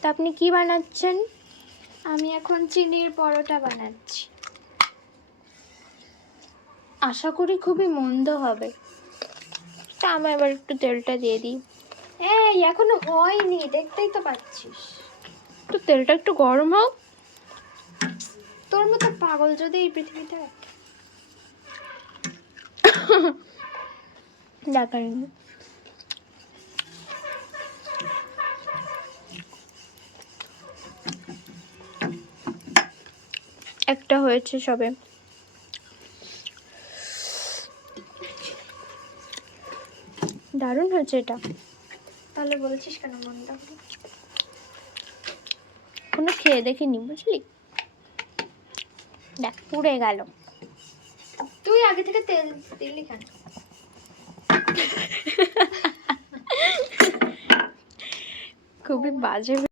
তা আপনি কি বানাচ্ছেন? আমি এখন চিনির পরোটা বানাচ্ছি। আশা করি খুবই মন্দ হবে। তা আমি এবার একটু তেলটা দিয়ে দিই। এই এখনো হয়নি, দেখতেই তো পাচ্ছিস। তো তেলটা একটু গরম হোক। তোর মতো পাগল যদি এই পৃথিবীতে থাকে। দেখান একটা হয়েছে সবে। দারুণ হয়েছে এটা। তাহলে বলছিস কেন মনটা? কোনো খেয়ে দেখিনি, বুঝলি? দেখ পুড়ে গেল। তুই আগে থেকে তেল দিলি কেন? খুবই বাজে।